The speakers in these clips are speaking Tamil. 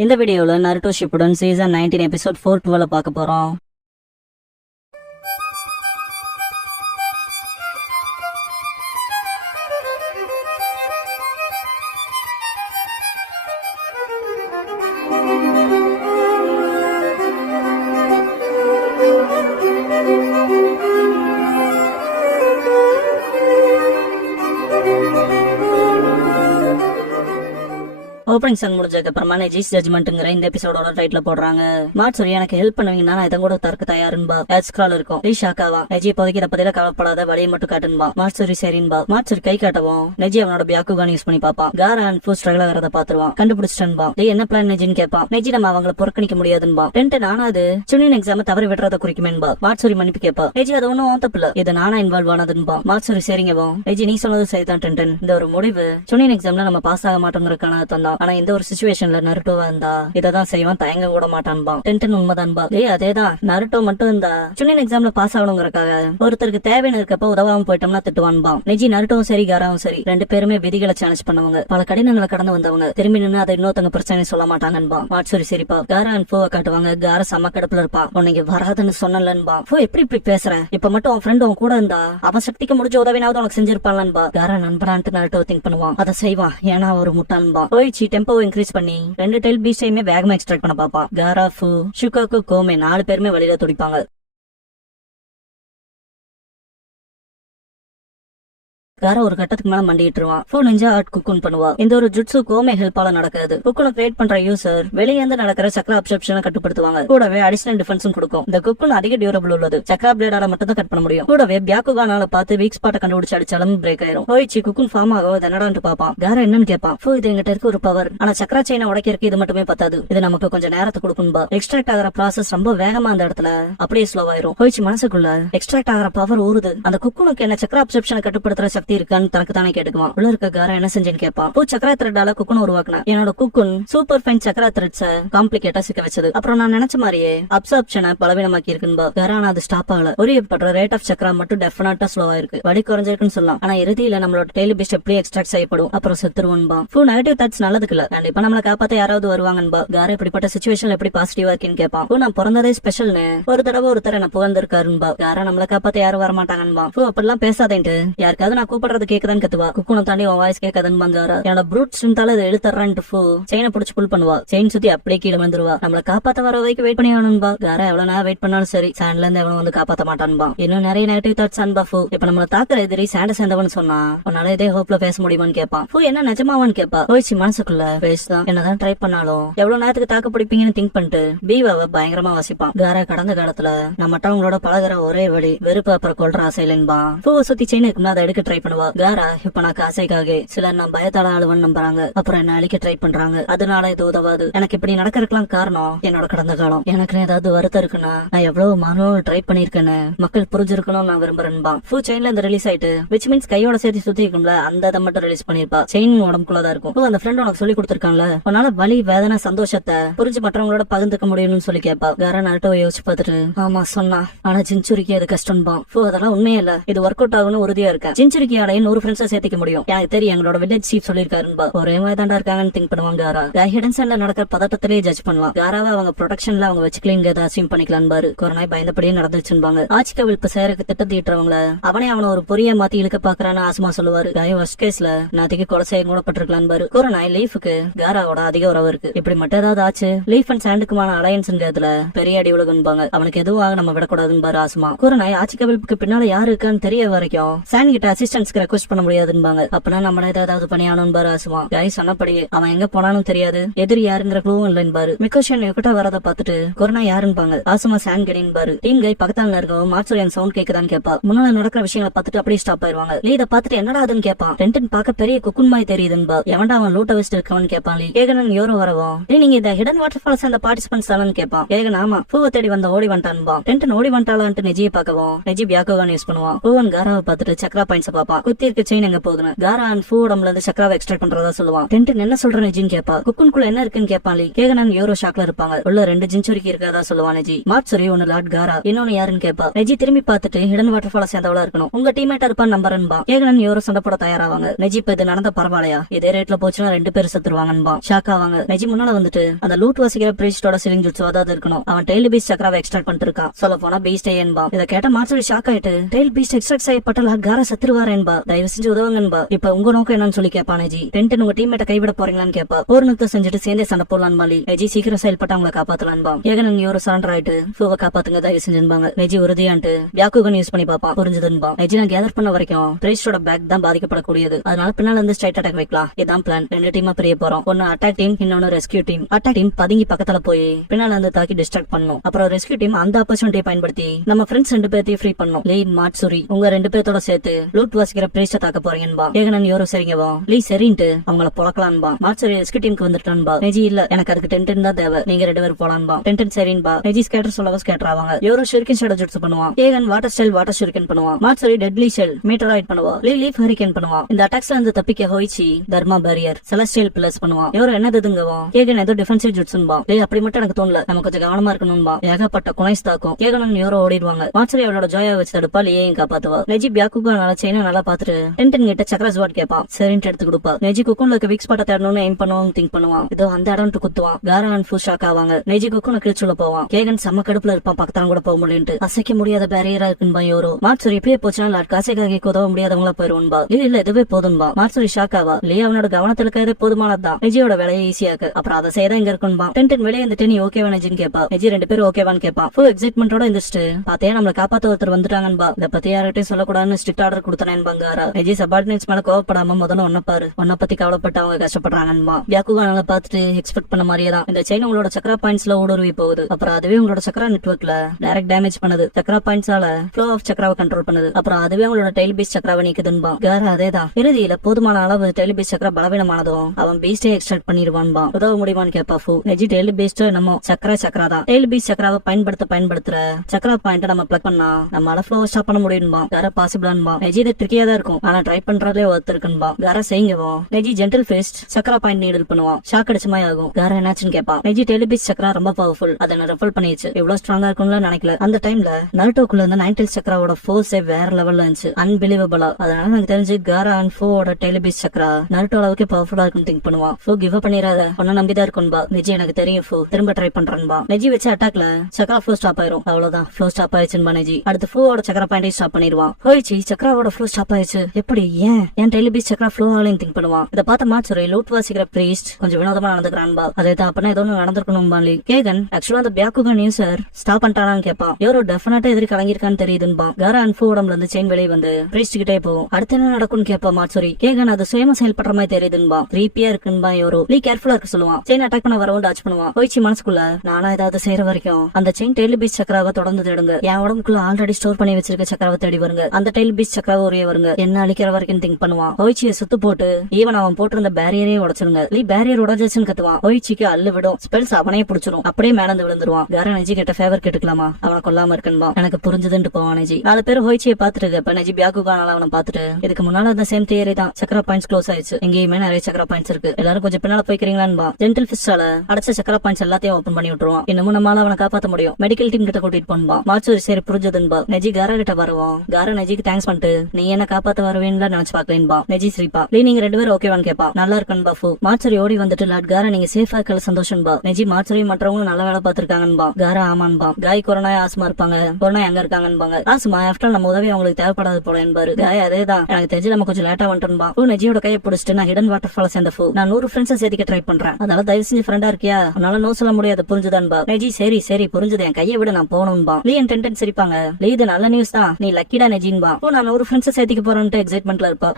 இந்த வீடியோல நருட்டோ ஷிப்புடன் சீசன் 19 எபிசோட் 4-12 பார்க்க போறோம். ஓப்பனிங் சாங் முடிஞ்சதுக்கு அப்புறமா நெஜிஸ் ஜட்மெண்ட்ங்கிற இந்த எபிசோடோட டைட்டில் போடுறாங்க. மாட்சுரி எனக்கு ஹெல்ப் பண்ணுவீங்கன்னா நான் இதை கூட தரக்கு தயாருன்பா. ஸ்க்ரால் இருக்கும். ஷாக்காவா நெஜி இப்போதைக்கு இதை பத்தியில கவலைப்படாத வழியை மட்டும் காட்டுன்பா. மாட்சுரி சரின்பா. மாட்சுரி கை காட்டவும் நெஜி அவனோட பியாக்குகான் யூஸ் பண்ணி பாப்பான். காரா அண்ட் ஃபூ ஸ்ட்ரகிள் ஆகிறத பாத்துருவான். கண்டுபிடிச்சிட்டன்பா. என்ன பிளான் நெஜின்னு கேட்பான். நெஜி நம்ம அவங்களை புறக்கணிக்க முடியாதுன்பா. நானா அது சுனின் எக்ஸாம் தவறு விடுறத குறிக்குமேன்பா. மாட்சுரி மன்னிப்பு கேப்பா. நெஜி அது ஒன்னும் தப்பில்ல, இது நானா இன்வால்வ் ஆனதுன்பா. மாட்சுரி சரிங்கவோ நெஜி நீ சொன்னது சரிதான் டென்டன். இந்த ஒரு முடிவு சுனின் எக்ஸாம்ல நம்ம பாஸ் ஆக மாட்டோங்கிறக்கான தந்தான். ஆனா இந்த ஒரு சிச்சுவேஷன்ல நருட்டோவா இருந்தா இததான் செய்வான், தயங்க கூட மாட்டான்பா. டென்டன் உண்மைதான்பா. அதேதான் நருட்டோ மட்டும் இருந்தா சுனின் எக்ஸாம்ல பாஸ் ஆகணுங்கிறக்காக ஒருத்தருக்கு தேவைன்னு இருக்கப்ப உதவாம போயிட்டோம்னா திட்டுவான்பா. நெஜி நருட்டோவும் சரி காராவும் சரி ரெண்டு பேருமே விதிகளை சேலஞ்ச் பண்ணவங்க, பல கடினங்களை கடந்து வந்தவங்க. திரும்பி நின்று அதை இன்னொருத்தங்க பிரச்சனை சொல்ல மாட்டாங்கன்பா. மாட்சுரி சரிப்பா. காரா அண்ட் ஃபோவை காட்டுவாங்க. காரா செம்ம கடுப்புல இருப்பா. உன்னைக்கு வராதுன்னு சொன்னலன்பா. ஃபோ எப்படி இப்படி பேசுற, இப்ப மட்டும் அவன் ஃப்ரெண்ட் அவன் கூட இருந்தா அவன் சக்திக்கு முடிஞ்ச உதவினாவது உனக்கு செஞ்சிருப்பான்லன்பா. காரா நண்பனான்ட்டு நருட்டோ திங்க் பண்ணுவான். அதை செய்வான், ஏன்னா ஒரு முட்டான்பா. போயிடுச்சு டெம்போ இன்க்ரீஸ் பண்ணி ரெண்டு டெல் பீஸ்டையுமே வேகமா எக்ஸ்ட்ராக்ட் பண்ண பாப்பா. காரா ஃபு ஷுகாக்கு கோமே 4 பேருமே வழியில துடிப்பாங்க. காரா ஒரு கட்டத்துக்கு மேல மண்டிட்டுருவான். ஃபோ நிஞ்சா ஆர்ட் குக்குன் பண்ணுவா. இந்த ஒரு ஜுட்சு கோமே ஹெல்ப்பால நடக்காது. குக்குனை கிரியேட் பண்ற யூசர் வெளியேந்து நடக்கிற சக்ரா அப்சர்ப்ஷனை கட்டுப்படுத்துவாங்க. கூடவே அடிஷனல் டிஃபென்ஸும் கொடுக்கும். இந்த குக்குன் அதிக டியூரபிள் உள்ளது. சக்ரா பிளேடால மட்டும் தான் கட் பண்ண முடியும். கூடவே பியாக்குகானால பார்த்து வீக் ஸ்பாட்டை கண்டுபிடிச்சு அடிச்சாலும் பிரேக் ஆயிரும். போயிச்சு குக்குன் ஃபார்ம் ஆகும். இது என்னடான்னு பாப்பான். காரா என்னன்னு கேட்பான். ஃபோ இது எங்கிட்ட இருக்க ஒரு பவர், ஆனா சக்ரா செயினை உடைக்கிறதுக்கு இது மட்டுமே பத்தாது, இது நமக்கு கொஞ்சம் நேரத்தை கொடுக்கும்பா. எக்ஸ்ட்ராக்ட் ஆகிற ப்ராசஸ் ரொம்ப வேகமா அந்த இடத்துல அப்படியே ஸ்லோவாயிரும். போயிச்சு மனசுக்குள்ள எக்ஸ்ட்ராக்ட் ஆகிற பவர் ஊறுது. அந்த குக்குனுக்கு என்ன சக்ரா அப்சர்ப்ஷனை கட்டுப்படுத்துற சக்தி இருக்கான்னு தனக்கு தானே கேட்டுக்குவான். உள்ள இருக்க காரா என்ன செஞ்சேன்னு கேட்பான். பூ சக்ரா த்ரெட்டால குக்குன் உருவாக்குனேன். என்னோட குக்குன் சூப்பர் ஃபைன் சக்ரா த்ரெட்ஸ காம்ப்ளிகேட்டா சிக்க வச்சது. அப்புறம் நான் நினைச்ச மாதிரியே அப்சர்ப்ஷனை பலவீனமாக்கி இருக்குன்பா. காரானா அது ஸ்டாப் ஆகல. உரியப்படுற ரேட் ஆஃப் சக்ரா மட்டும் டெஃபினட்டா ஸ்லோவா இருக்கு. வலி குறைஞ்சிருக்குன்னு சொல்லலாம். ஆனா இறுதியில நம்மளோட டெய்லி பிஸ்ட் எப்படி எக்ஸ்ட்ராக்ட் செய்யப்படும், அப்புறம் செத்துருவன்பா. ஃபூ நெகட்டிவ் தாட்ஸ் நல்லதுக்கு இல்ல, கண்டிப்பா நம்மளை காப்பாத்த யாராவது வருவாங்கன்பா. காரா இப்படிப்பட்ட சிச்சுவேஷன்ல எப்படி பாசிட்டிவா இருக்குன்னு கேட்பான். ஃபூ நான் பிறந்ததே ஸ்பெஷல்னு ஒரு தடவை ஒருத்தர் என்ன புகழ்ந்திருக்காருன்பா. காரா நம்மளை காப்பாத்த யாரும் வரமாட்டாங்கன்பா. ஃபூ அப்படிலாம் பேசாதேன்ட்டு யாருக்காவது நான் கூப்பிடுறது கேக்குதான்னு கத்துவா. குக்குனை தாண்டி உன் வாய்ஸ் கேட்காதுன்னு காரா என்னோட ப்ரூட் ஸ்ட்ரென்த்தால இதை எடுத்துறான்ட்டு ஃபூ செயினை பிடிச்சு புல் பண்ணுவா. செயின் சுத்தி அப்படியே கீழே வந்துருவா. நம்மளை காப்பாத்த வர வரைக்கும் வெயிட் பண்ணி ஆகணும்பா. காரா எவ்வளவு நேரம் வெயிட் பண்ணாலும் சரி சாண்ட்ல இருந்து எவனும் வந்து காப்பாத்த மாட்டான்பா. இன்னும் நிறைய நெகட்டிவ் தாட்ஸ் அன்பா. ஃபூ இப்ப நம்மள தாக்குற எதிரி சாண்ட சேர்ந்தவன்னு சொன்னா உன்னால இதே ஹோப்ல பேச முடியுமான்னு கேட்பான். ஃபூ என்ன நிஜமாவான்னு கேட்பா. போயிடுச்சு மனசுக்குள்ள பேசுதான். என்னதான் ட்ரை பண்ணாலும் எவ்வளவு நேரத்துக்கு தாக்கு பிடிப்பீங்கன்னு திங்க் பண்ணிட்டு பீவாவை பயங்கரமா வசிப்பான். காரா கடந்த காலத்துல நம்மட்ட அவங்களோட பழகிற ஒரே வழி வெறுப்பு அப்புறம் கொள்ற ஆசையிலன்பா. ஃபூவை சுத்தி செயின் இருக்குன்னா அதை எடுக்க ட்ரை பண்ணுவா. காரா இப்ப நான் ஆசைக்காக சிலர் நான் பயத்தால ஆளுவன் நம்புறாங்க, அப்புறம் என்ன அழிக்க ட்ரை பண்றாங்க. அதனால இது உதவாது. எனக்கு இப்படி நடக்கிறதுக்கெல்லாம் காரணம் என்னோட கடந்த காலம். எனக்கு ஏதாவது வருத்தம் இருக்குன்னா நான் எவ்வளவு மாணவ ட்ரை பண்ணிருக்கேன்னு மக்கள் புரிஞ்சிருக்கணும் நான் விரும்புறேன்பா. ஃபூ செயின்ல இந்த ரிலீஸ் ஆயிட்டு விச் மீன்ஸ் கையோட சேர்த்து சுத்தி இருக்கும்ல அந்த இதை மட்டும் ரிலீஸ் பண்ணிருப்பா. செயின் உடம்புக்குள்ளதான் இருக்கும். அந்த ஃப்ரெண்ட் உனக்கு சொல்லி கொடுத்திருக்கான்ல, உன்னால வலி வேதனை சந்தோஷத்தை புரிஞ்சு மற்றவங்களோட பகிர்ந்துக்க முடியும்னு சொல்லி கேட்பா. காரா நருட்டோவை யோசிச்சு பார்த்துட்டு ஆமா சொன்னா, ஆனா ஜின்சுரிக்கு அது கஷ்டம்பா. ஃபூ அதெல்லாம் உண்மையே இல்ல, இது ஒர்க் அவுட் ஆகும்னு உறுதியா இருக்கேன். ஜின்சுரிக்கியால 100 ஃப்ரெண்ட்ஸை சேர்த்திக்க முடியும். எனக்கு தெரியும் எங்களோட வில்லேஜ் சீஃப் சொல்லிருக்காருன்பா. ஒரே மாதிரி தாண்டா இருக்காங்கன்னு திங்க் பண்ணுவாங்க. காரா ஹிடன் சைட்ல நடக்கிற பதட்டத்திலே ஜட்ஜ் பண்ணுவான். காராவை அவங்க ப்ரொடெக்ஷன்ல அவங்க வச்சுக்கலீங்க அசியூம் பண்ணிக்கலாம் பாரு. கொரோனா பயந்தபடியே நடந்துச்சுன்பாங்க. ஆச்சிக்க விழுப்பு சேருக்கு திட்டம் தீட்டுறவங்கள அவனே அவனை ஒரு பொரிய மாத்தி இழுக்க பாக்குறான்னு ஆசமா சொல்லுவாரு. வர்ஸ்ட் கேஸ்ல நாத்திக்கு கொலை செய்ய கூட பட்டிருக்கலாம் பாரு. கொரோனா லீஃபுக்கு காராவோட அதிக உறவு இருக்கு. இப்படி மட்டும் ஏதாவது ஆச்சு லீஃப் அண்ட் சாண்டுக்குமான அலையன்ஸ்ங்கிறதுல பெரிய அடி உலகம்பாங்க. அவனுக்கு எதுவாக நம்ம விடக்கூடாதுன்னு பாரு ஆசமா. கொரோனா ஆச்சிக்க விழுப்புக்கு பின்னால யாரு இருக்கான்னு தெரிய வரைக்கும் சாண்ட் கிட்ட அசிஸ்டன்ஸ்க்கு ரெக்வஸ்ட் பண்ண முடியாதுன்பாங்க. அப்பனா நம்ம ஏதாவது பண்ணியானு பாரு ஆசுமா. காய் சொன்னபடி அவன் எங்க போனாலும் தெரியாது, எதிரி யாருங்கிற க்ளூவும் இல்லைன்னு பாரு. மிக்கோஷன் எக்கிட்ட வரத பாத்துட்டு கொரோனா யாருன்னு ஆசுமா சாண்ட் கெடின்னு பாரு. டீம் கை பக்கத்தால இருக்கவும் மாட்சுரியன் சவுண்ட் கேக்குதான்னு கேப்பா. முன்னால நடக்கிற விஷயங்களை பார்த்துட்டு அப்படியே ஸ்டாப் ஆயிருவாங்க. இதை பார்த்துட்டு என்னடா அதுன்னு கேட்பான். டென்டன் பார்க்க பெரிய குக்குன் மாதிரி தெரியுதுன்பா. எவன்டா அவன் லூட்ட வச்சுட்டு இருக்கவன் கேட்பான். ஏகனன் யோரும் வரவும் நீங்க இந்த ஹிடன் வாட்டர் ஃபால்ஸ் அந்த பார்ட்டிசிபென்ட்ஸ் தானு கேட்பான். ஏகன் ஆமா. பூவை தேடி வந்த ஓடி வந்துட்டான்பா. டென்டன் ஓடி வந்துட்டாலான்ட்டு நெஜியை பார்க்கவும் நெஜி பியாக்குகான் யூஸ் பண்ணுவான். பூவன் காராவை பார்த்துட்டு சக்ரா பாயிண்ட்ஸ் பாப்பான். கேட்பான். குத்தி இருக்க செயின் எங்க போகுதுன்னு. காரா அண்ட் ஃபூ உடம்புல இருந்து சக்கராவை எக்ஸ்ட்ராக்ட் பண்றதா சொல்லுவான். டென்டன் என்ன சொல்ற நெஜின்னு கேட்பா. குக்குன்குள்ள என்ன இருக்குன்னு கேட்பான் லீ. கேகன் யோரோ ஷாக்ல இருப்பாங்க. உள்ள 2 ஜின்சுரிக்கு இருக்கதா சொல்லுவான் நெஜி. மாட்சுரி ஒன்னு லார்ட் காரா, இன்னொன்னு யாருன்னு கேட்பா. நெஜி திரும்பி பார்த்துட்டு ஹிடன் வாட்டர் ஃபால சேர்ந்தவளா இருக்கணும், உங்க டீம்மேட்டா இருப்பான்னு நம்பரன்பா. கேகன் யோரோ சண்டை போட தயாராவாங்க. நெஜி இப்ப இது நடந்த பரவாயில்லையா, இதே ரேட்ல போச்சுன்னா 2 பேர் செத்துருவாங்கன்பா. ஷாக் ஆவாங்க. நெஜி முன்னால வந்துட்டு அந்த லூட் வாசிக்கிற பிரீஸ்டோட சிலிங் ஜுட்ஸு அதாவது இருக்கணும், அவன் டெய்ல் பீஸ்ட் சக்கராவை எக்ஸ்ட்ராக்ட் பண்ணிட்டு இருக்கான். சொல்ல போனா பீஸ்ட் என்பா. இதை கேட்ட மாட்சுரி ஷாக் ஆயிட்டு டெய்ல் பீஸ்ட் எக்ஸ்ட்ராக்ட் செய்யப்பட்ட லார்ட் காரா செத்துருவார் என்பா. தயவு செஞ்சு உதவுங்கன்பா. இப்ப உங்க நோக்கம் என்னன்னு சொல்லி கேட்பா நெஜி. டென்டன் உங்க டீம்மேட்ட கைவிட போறீங்களான்னு கேட்பா. போர் நிறுத்தம் செஞ்சுட்டு சேர்ந்தே சண்டை போடலாம் மாலி. நெஜி சீக்கிரம் செயல்பட்டு அவங்களை காப்பாத்தலான்பா. கேகன் யோரோ சரண்டர் ஆயிட்டு ஃபூவை காப்பாத்துங்க தயவு செஞ்சுபாங்க. நெஜி உறுதியான்ட்டு பியாக்குகன் யூஸ் பண்ணி பாப்பான். புரிஞ்சதுன்பா. நெஜி நான் கேதர் பண்ண வரைக்கும் பிரீஸ்டோட பேக் தான் பாதிக்கப்படக்கூடியது, அதனால பின்னால இருந்து ஸ்ட்ரைட் அட்டாக் வைக்கலாம். இதான் பிளான். 2 டீமா பிரிய போறோம். ஒன்னு அட்டாக் டீம், இன்னொன்னு ரெஸ்கியூ டீம். அட்டாக் டீம் பதுங்கி பக்கத்துல போய் பின்னால இருந்து தாக்கி டிஸ்ட்ராக்ட் பண்ணும். அப்புறம் ரெஸ்கியூ டீம் அந்த ஆப்பர்ச்சுனிட்டியை பயன்படுத்தி நம்ம ஃப்ரெண்ட்ஸ் 2 பேர்த்தையும் ஃப்ரீ பண்ணும். லீ மாட்சுரி உங்க 2 பேர்த்தோட சேர்த்து லூட் வாசிக்கிற பிரீஸ்ட தாக்க போறீங்கன்பா. கேகன் யோரோ சரிங்கவா. லீ சரின்ட்டு அவங்கள பொளக்கலான்பா. மாட்சுரி ரெஸ்கியூ டீமுக்கு வந்துட்டான்பா. நெஜி இல்ல எனக்கு அதுக்கு டென்டன் தான் தேவை, நீங்க 2 பேர் போலான்பா. டென்டன் சரின்பா. நெஜி ஸ்கேட்டர் சொல்லவா ஸ்கேட்டர் ஆவாங்க. யோரோ ஷூரிகன் ஷேடோ ஜுட்ஸ் பண்ணுவான். கேகன் வாட்டர் ஸ்டைல் வாட்டர் ஷூரிகன் பண்ணுவான். மாட்சுரி டெட்லி ஷெல் மீட்டராய்ட் பண்ணுவா. லீ லீஃப் ஹரிகன் பண்ணுவான். இந்த அட்டாக்ஸ்ல இருந்து தப்பிக்க ஹோய்ச்சி தர்மா பேரியர் செலஸ்டியல் பிளஸ் பண்ணுவான். யோரோ என்னதுங்கவா. கேகன் ஏதோ டிஃபென்சிவ் ஜுட்ஸ்ன்பா. லீ அப்படி மட்டும் எனக்கு தோணல, நம்ம கொஞ்சம் கவனமா இருக்கணும்பா. ஏகப்பட்ட குனைஸ் தாக்கும். கேகன் யோரோ ஓடிடுவாங்க. மாட்சுரி அவளோட ஜோயா வச்சு தடுப்பா. லீயையும் காப்பாத்துவா. நெஜி பியாக்குக்கு நல்லா செயினை நல்லா பாத்துட்டு டென்டன் கிட்ட சக்கர ஸ்வாட் கேட்பான். சரின்ட்டு எடுத்து கொடுப்பா. நெஜி குக்குன்ல இருக்க வீக் ஸ்பாட்டை தேடணும்னு எய்ம் பண்ணுவாங்க திங்க் பண்ணுவான். இதோ அந்த இடம் குத்துவான். காரா அண்ட் ஃபூ ஷாக் ஆவாங்க. நெஜி குக்குன கிழிச்சுள்ள போவான். கேகன் செம்ம கடுப்புல இருப்பான். பக்கத்தான கூட போக முடியும்ட்டு அசைக்க முடியாத பேரியரா இருக்குன்பா யோரோ. மாட்சுரி இப்படியே போச்சுன்னா லார்ட் காசேகாகி உதவ முடியாதவங்களா போயிருவா. இல்ல இதுவே போதும்பா. மாட்சுரி ஷாக் ஆவா. லீ அவனோட கவனத்துல இருக்கிறதே போதுமானதான். நெஜியோட வேலையை ஈஸியாக்கு. அப்புறம் அதை செய்யதான் இங்க இருக்குன்பா. டென்டன் வெளியே இருந்துட்டு நீ ஓகேவா நெஜின்னு கேப்பா. நெஜி 2 பேரும் ஓகேவான்னு கேப்பான். ஃபுல் எக்ஸைட்மெண்டோட இருந்துச்சு. பாத்தியா நம்மள காப்பாத்த ஒருத்தர் வந்துட்டாங்கன்பா. இத பத்தி யார்கிட்டயும் சொல்லக்கூடாதுன்னு ஸ்ட்ரிக்ட் ஆர்டர் கொடுத்தனேன்பாங்க. நெஜி சபார்டினேட்ஸ் மேல கோவப்படாம முதல்ல ஒன்ன பாரு, ஒன்ன பத்தி கவலைப்பட்டு அவங்க கஷ்டப்படுறாங்கன்பா. பியாக்குகான பார்த்துட்டு எக்ஸ்பெக்ட் பண்ண மாதிரியே இந்த செயின் உங்களோட சக்கரா பாயிண்ட்ஸ்ல ஊடுருவி போகுது. அப்புறம் அதுவே உங்களோட சக்கரா நெட்வொர்க்ல டைரக்ட் டேமேஜ் பண்ணுது. சக்கரா பாயிண்ட்ஸால ஃப்ளோ ஆஃப் சக்கராவை கண்ட்ரோல் பண்ணுது. அப்புறம் அதுவே உங்களோட டெய்ல் பீஸ் சக்கராவை நீக்குதுன்பா. காரா அதேதான். இறுதியில போதுமான அளவு டெய்ல் பீஸ் சக்கரா பலவீனமானதும் அவன் பீஸ்டே எக்ஸ்ட்ராக்ட் பண்ணிடுவான்பா. உதவ முடியுமான்னு கேப்பா ஃபூ. நெஜி டெய்ல் பீஸ்ட் நம்ம சக்கரா தான். டெய்ல் பீஸ் சக்கராவை பயன்படுத்துற சக்கரா பாயிண்ட் நம்ம பிளக் பண்ணா நம்மளால ஃப்ளோ ஸ்டாப் பண்ண முடியும்பா. காரா பாசிபிளான்பா. நெஜி இது ட்ரிக்கியா தான் இருக்கும், ஆனா ட்ரை பண்றதுலே ஒருத்தர் இருக்குன்பா. காரா செய்யுங்கவா. நெஜி ஜென்டில் ஃபேஸ்ட் சக்கரா பாயிண்ட் நீடல் பண்ணுவான். ஷாக் அடிச்ச மாதிரி ஆகும். காரா என்னாச்சுன்னு கேப்பா. நெஜி டெய்ல் பீஸ் சக்கரா ரொம்ப பவர்ஃபுல், அதை ரெஃபல் பண்ணிச்சு. எவ்வளவு ஸ்ட்ராங்கா இருக்கும்னு நினைக்கல. அந்த டைம்ல நருட்டோக்குள்ள இருந்த 9 டெய்ல் சக்கராவோட ஃபோர்ஸே வேற லெவல்ல இருந்துச்சு. அன்பிலீவபிளா. அதனால எனக்கு தெரிஞ்சு காரா அண்ட் ஃபூவோட டெய்ல் பீஸ் சக்கரா நருட்டோ அளவுக்கு பவர்ஃபுல்லா இருக்குன்னு திங்க் பண்ணுவான். ஃபூ கிவ் அப் பண்ணிராத, ஒன்னும் நம்பிதான் இருக்கும்பா. நெஜி எனக்கு தெரியும் ஃபூ, திரும்ப ட்ரை பண்றேன்பா. நெஜி வச்ச அட்டாக்ல சக்கரா ஃப்ளோ ஸ்டாப் ஆயிரும். அவ்வளவுதான், ஃப்ளோ ஸ்டாப் ஆயிடுச்சுன்பா. நெஜி அடுத்து ஃபூவோட சக்கரா பாயிண்ட் ஸ்டாப் பண்ணிடுவான். ஹோய்ச்சி சக்கராவோட ஃப்ளோ ஸ்டாப் ஆயிடுச்சு, எப்படி ஏன் டெய்ல் பீஸ் சக்கரா ஃப்ளோ ஆகலன்னு திங்க் பண்ணுவான். இதை பார்த்த மாட்சுரி லூட் வாசிக்கிற பிரீஸ்ட் கொஞ்சம் வினோதமா நடந்துக்கிறான்பா. அதேதான் அப்பனா ஏதோ நடந்திருக்கணும்பா. கேகன் ஆக்சுவலா அந்த பியாக்குகான் யூசர் ஸ்டாப் பண்ணிட்டானான்னு கேட்பான். யோரோ டெஃபினட்டா எதிரி கலங்கிருக்கான்னு தெரியுதுன்பா. காரா அண்ட் ஃபூ உடம்புல இருந்து செயின் வெளியே வந்து பிரீஸ்ட் கிட்டே போகும். அடுத்து என்ன நடக்கும்னு கேட்பா மாட்சுரி. கேகன் அது சுயமா செயல்படுற மாதிரி தெரியுதுன்பா. கிரீப்பியா இருக்குன்பா. யோரோ லீ கேர்ஃபுல்லா இருக்க சொல்லுவான். செயின் அட்டாக் பண்ண வரவும் டாச் பண்ணுவான். ஹோய்ச்சி மனசுக்குள்ள நானா ஏதாவது செய்யற வரைக்கும் அந்த செயின் டெய்ல் பீஸ் சக்கராவை தொடர்ந்து தேடுங்க. என் உடம்புக்குள்ள ஆல்ரெடி ஸ்டோர் பண்ணி வச்சிருக்க சக்கராவை தேடி வருங்க. அந்த டெய்ல் பீஸ் சக்கராவை ஒரே வருங்க. என்ன அழிக்கிற வரைக்கும் திங்க் பண்ணுவான். ஹோய்ச்சியை சுத்து போட்டு ஈவன் அவன் போட்டிருந்த பேரியரே உடைச்சிருங்க. லீ பேரியர் உடஞ்சிச்சுன்னு கத்துவான். ஹோய்ச்சிக்கு அல்லு விடும். ஸ்பெல்ஸ் அவனே பிடிச்சிரும். அப்படியே மேலந்து விழுந்துருவான். காரா நெஜி கிட்ட ஃபேவர் கேட்டுக்கலாமா, அவனை கொல்லாம இருக்குன்பா. எனக்கு புரிஞ்சதுன்னு போவான் நெஜி. 4 பேர் ஹோய்ச்சியை பாத்துட்டு இப்ப நெஜி பியாக்குகானால அவனை பாத்துட்டு இதுக்கு முன்னால அந்த சேம் தியரி தான். சக்கரா பாயிண்ட்ஸ் க்ளோஸ் ஆயிடுச்சு, எங்கேயுமே நிறைய சக்கரா பாயிண்ட்ஸ் இருக்கு, எல்லாரும் கொஞ்சம் பின்னால போய்க்கிறீங்களான்பா. ஜென்டில் ஃபிஸ்டால அடைச்ச சக்கரா பாயிண்ட்ஸ் எல்லாத்தையும் ஓபன் பண்ணி விட்டுருவான். இன்னமும் நம்மளால அவனை காப்பாத்த முடியும். மெடிக்கல் டீம் கிட்ட கூட்டிட்டு போன்பா. மாட்சுரி சரி புரிஞ்சதுன்பா. நெஜி காரா கிட்ட வருவான். காரா நெஜிக்கு தேங்க்ஸ் பண்ணிட்டு நீ என்ன காப்பாத்த வருவேன்னு நினைச்சு பாக்கலேன்பா. நெஜி ஸ்ரீபா. லீ நீங்க 2 பேரும் ஓகேவான்னு கேப்பா. நல்லா இருக்குன்பா ஃபூ. மாட்சுரி ஓடி வந்துட்டு லார்ட் காரா நீங்க சேஃபா இருக்கல சந்தோஷம்பா. நெஜி மாட்சுரி மற்றவங்க நல்ல வேலை பாத்துருக்காங்கன்பா. காரா ஆமான்பா. காய் கொரோனா ஆஸ்மா இருப்பாங்க, கொரோனா எங்க இருக்காங்கன்பாங்க. ஆஸ்மா ஆஃப்டர் நம்ம உதவி அவங்களுக்கு தேவைப்படாது போல என்பாரு. காய் அதேதான், எனக்கு தெரிஞ்சு நம்ம கொஞ்சம் லேட்டா வந்துட்டோம்பா. ஃபூ நெஜியோட கையை பிடிச்சிட்டு நான் ஹிடன் வாட்டர் ஃபால சேர்ந்த ஃபூ, நான் 100 ஃப்ரெண்ட்ஸை சேர்த்துக்க ட்ரை பண்றேன், அதனால தயவு செஞ்சு ஃப்ரெண்டா இருக்கியா, அதனால நோ சொல்ல முடியாது புரிஞ்சுதான்பா. நெஜி சரி புரிஞ்சுது, என் கையை விட நான் போகணும்பா. லீ என் டென்டன் சிரிப்பாங்க. லீ இது நல்ல நியூஸ் தான், நீ லக்கிடா நெஜின்பா. ஃபூ நான் 100 ஃப்ரெண்ட்ஸை சேர்த்துக்க போறேன்ட்டு எக்ஸைட்மெண்ட்ல இருப்பா.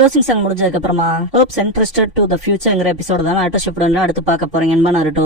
க்ளோசிங் சாங் முடிஞ்சதுக்கு அப்புறமா ஹோப்ஸ் இன்ட்ரெஸ்டட் டு த ஃபியூச்சர்ங்கிற எபிசோட தான் அடுத்த ஷிப்ட் அடுத்து பார்க்க போறீங்க நருட்டோ.